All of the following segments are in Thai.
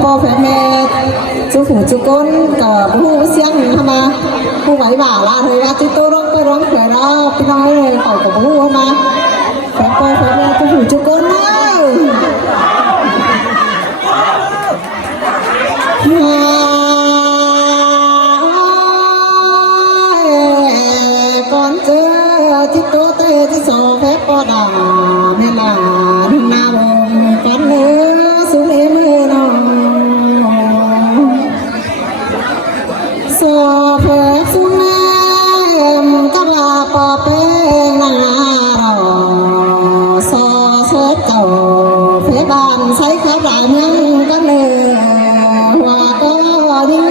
พ่อแม่chú phụ chú con cảผู้เสียงทำไมผู้ไหวบ่าละเลยว่าที่ตัวร้องไปร้องเผยแล้วพี่น้อยเลยขอกับผู้มาแฟนพ่อแฟนแม่chú phụ chú conนะcon chưaที่ตัวเตะที่สองแพ้ปอดาไม่ลาหน้าบงกันเนื้อสูงเอ็มเลยน้องสอบแพ้สูงแม่กะลาปอเป้งนาสอเสือเจ้าเพบานใช้ข้าวหลายเมืองกันเลยหัวก็ยิ่ง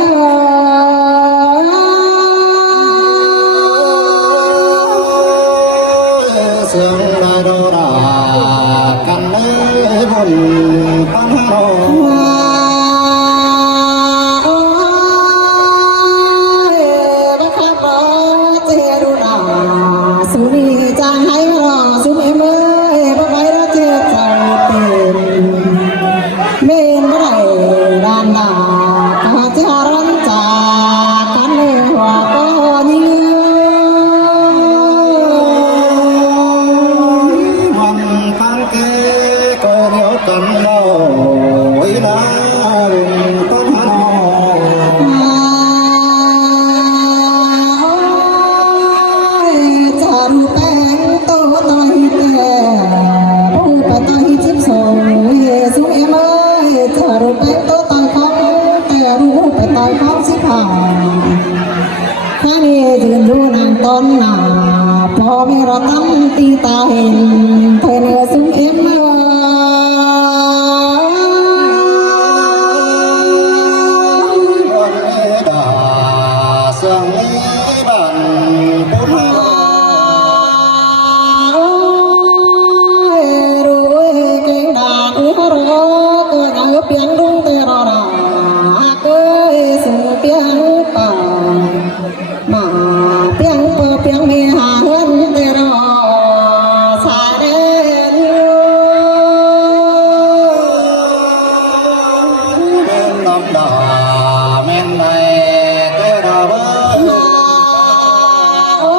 ตอนหน้าพอไม่รอตั้งตีตาเห็นเธอเนื้อสูงเอ็มมาเปียงรุ่งเตรอราเกยสูงเปียงป่ามาเปียงเปิดเปียงมีหาเงินเตรอสายเดินเดินลำดาแม่นในเตรอบ้านโอ้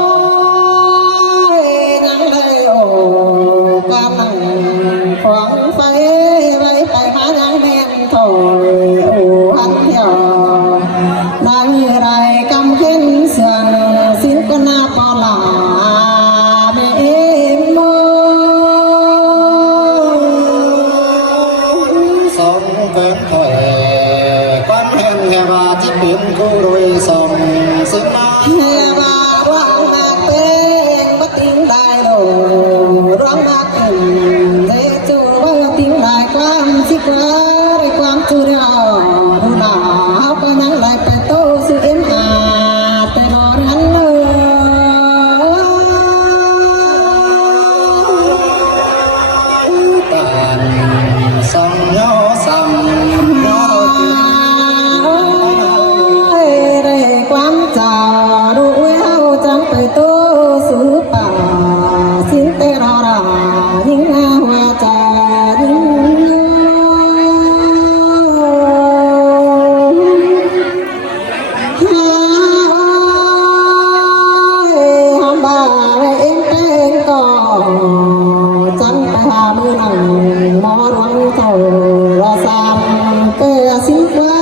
ยนั่งได้โอ้กำลังฟังไฟไว้ไปหายังแม่นถอยโอ้หันเที่ยวได้ไรกำเข็นเสียงสิ้นก็น่าปอลาแม่เอ็มโมสองเกินถอยความแห่งแห่งว่าที่เปลี่ยนกูโดยสองสิ้นมาแห่งว่าร้องมาเต้งมาติ้งได้โลร้องมาขึ้นเด็กจูว่าติ้งได้ความสิกว่าได้ความจูเรียวดูหนาก็ยังได้ไปโตสุเอ็มอาแต่รอรันเลยตานสองย่อซ้ำย่อได้ความเจ้าดูเฮาจังไปโตสุป่าสิ้นแต่รอรายิ่งหัวใจยิ่งจังไปหามือหนังมอรังเท่ารอสามเกลือสิว่า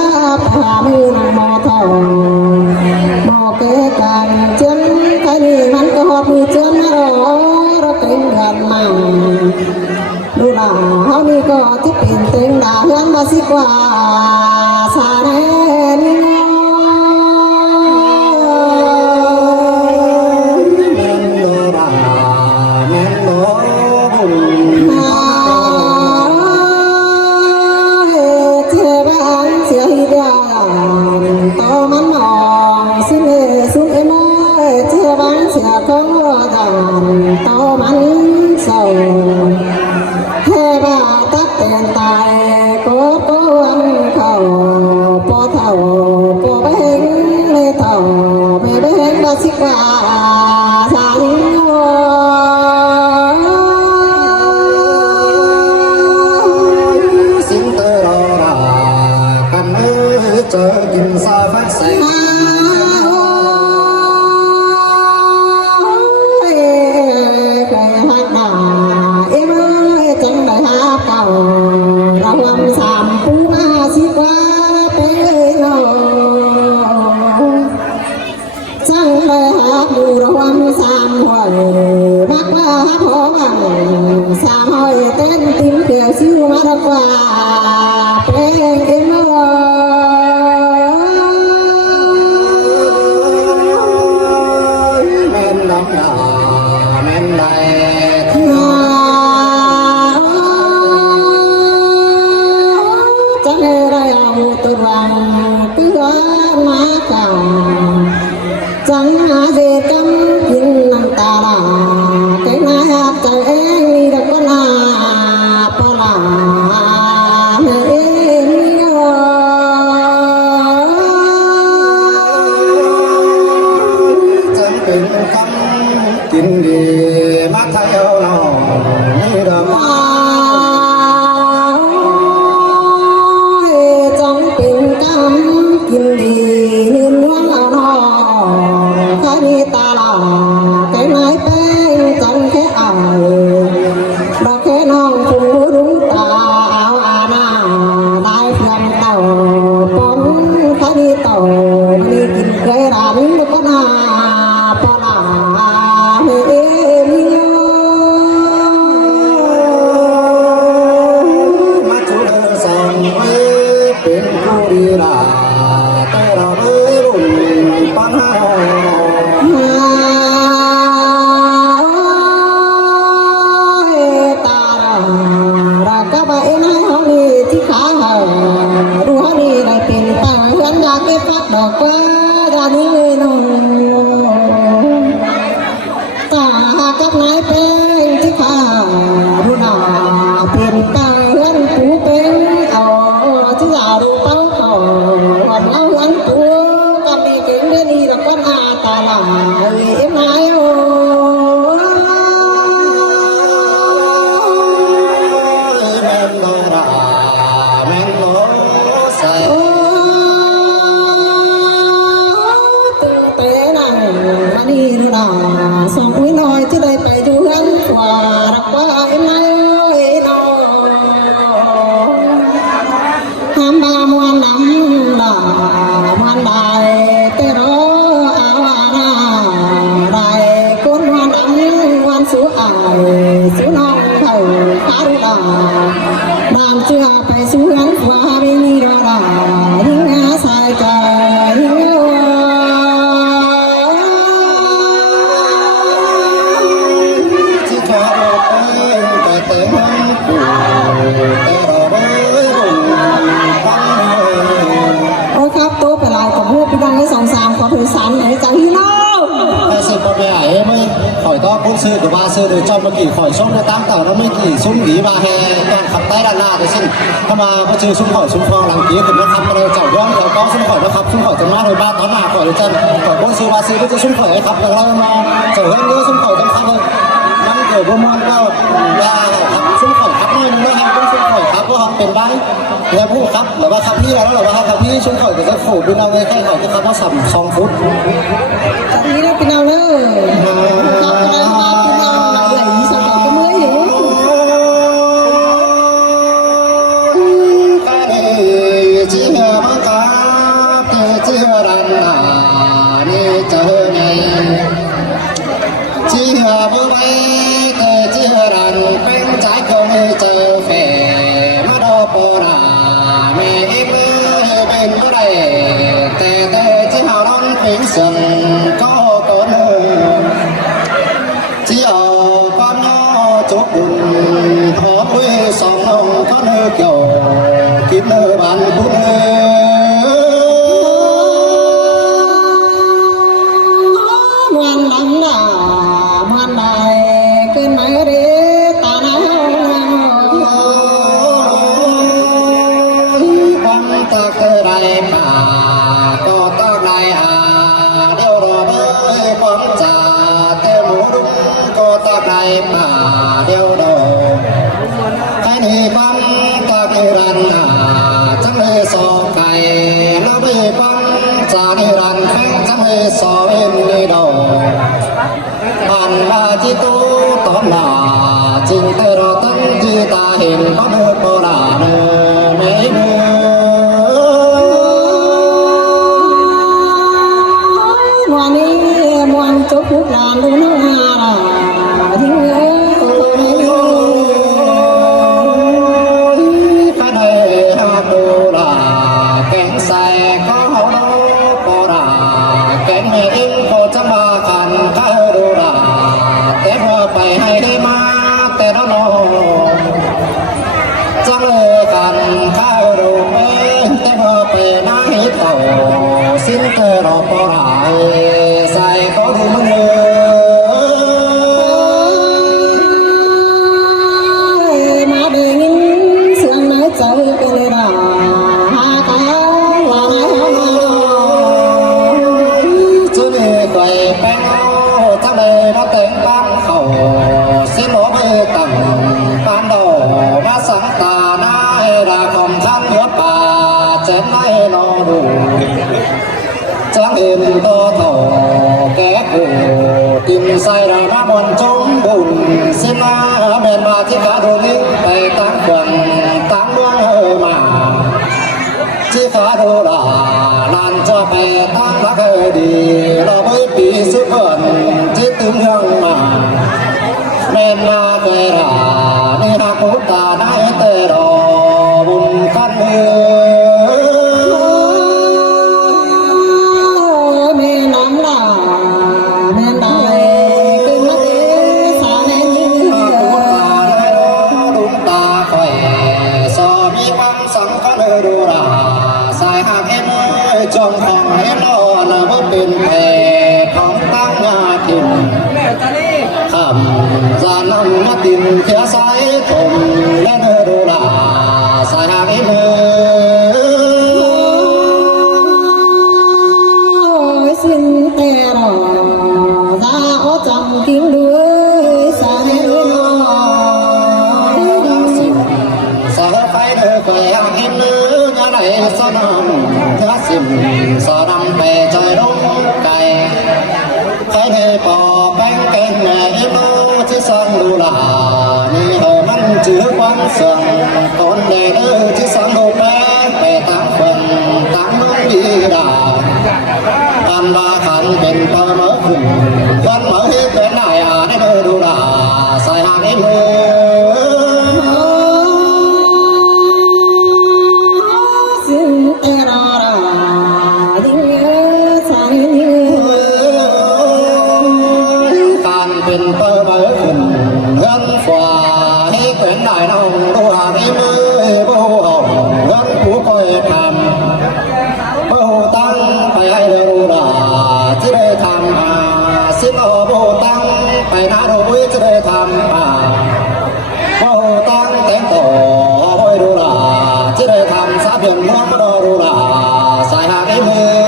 หามือหนังมอเท่ามอเกลือกันเจ้าใครนี่มันก็หอบมือเจ้ามาเราเก่งกันมั่งดูหน้าเขานี่ก็ที่เป็นเต็งด่าเฮือนมาสิกว่าสาแน่นี่ของดานโตมันเศร้าแค่บ้าตัดแต่งตายก็วันเข้าพอเท่าพอไปเห็นไม่เท่าไม่ไปเห็นบาสิกว่าสาลิโอสิงเตอรอรา เจอกินซาฟักใส่กินดีมาไทยเอาหน่อยนี่ดอกจังเป็นกำกินดีนินวังเอาหน่อยใครมีตาลาแค่ไหนแป้งจังแค่อายดอกแค่น้องคงรู้ตาเอาอาณาได้เพียงเต่าปนใครมีเต่ามีกินเคยรันก็น่าปลาซื้อกับว่าซื้อโดยจอมเมื่อกี้ข่อยส้มในตั้งเต่าแล้วไม่กี่ซุ้มหนีมาแห่ตอนขับใต้ด้านหน้าโดยสิ้นถ้ามาก็ซื้อซุ้มข่อยซุ้มคลองหลังกี้ถึงนะครับมาเลยเจ้าย่องเราก็ซุ้มข่อยนะครับซุ้มข่อยจะมาโดยบ้านตอนหน้าข่อยเลยจันข่อยก็ซื้อว่าซื้อก็จะซุ้มข่อยครับแล้วเรามาเจ้าเรื่องเยอะซุ้มข่อยต้องครับนั่นเกิดประมาณก็ยาครับซุ้มข่อยครับนี่มันไม่ให้ต้องซุ้มข่อยครับก็ทำเป็นได้แล้วพูดครับหรือว่าครับพี่แล้วหรือว่าครับพี่ซุ้มข่อยก็จะโขดเป็นเอาไงแค่ข่อยจะครับว่า2 ฟุตนี่เราเป็นเอาเลยcó con chỉ ở con nhỏ chốt bùn khó quê sòng ông có nơi kiểu kiếm nơi bàn bún ngoan lắm là ngoan này cái máy đi ta quan ta cơ đại mà có ta đại con già tê mũ đúng cô ta này mà đeo đồ cái này băng ta kêu đàn chẳng lẽ so cày nó นไม่นอดูchẳng hiền to thổ kẻ cụ tìm say ra má bọn trống bùn xin ma bền mà chỉ cả đồ linh tay tám quần tám mưa mà chỉ cả đồ là làm cho bè tám lá hơi đi lo với bị sức bẩn chỉ tương hương mà nên mà về là đi hạ cố ta đại tê đồ bùn căn trong phòng hết lo là bất bình về không tăng nhà tìm thầm ra năm mắt tìm phía sai thùng lên đồ là sai hàng em xin tè đỏ ra ó trong tiếng đuôi sai sao phải đưa về hàng em nữa nhà này sao nằm giá xìm sao nằm về trời đông cày thấy hề bò bánh kênh này em đâu chứ sang đủ là đi hờ măng chữ quán sườn con đề nữ chứ sang đủ bé về tám phần tám nóng đi đà ăn ba khăn bên tơ mở khủng con mở hết bên này à để mơ đủ là xài hàng em xin tè đỏเป็นเปิดเบิกขึ้นเงินฝ่าให้เป็นได้น้องดูหาไม่มือผู้เอาเงินผู้คอยทำผู้ตั้งไปให้ดูด่าที่ได้ทำสิ่งเอาผู้ตั้งไปหน้าดูวิที่ได้ทำผู้ตั้งแต่งตัวให้ดูด่าที่ได้ทำสาเพียงน้องก็ดูด่าใส่หาไม่มือ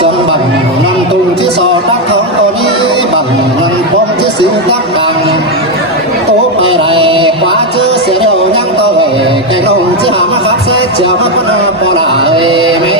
ส่วนบังนำตุงที่สอดดักท้องตัวนี้บังนันป้อมที่สิวดักดังโต๊ะไปไรกว่าเจอเสียเดียวยังต่อเหแกนงที่หามาขับใส่เจ้ามาปนาปอได้ไม่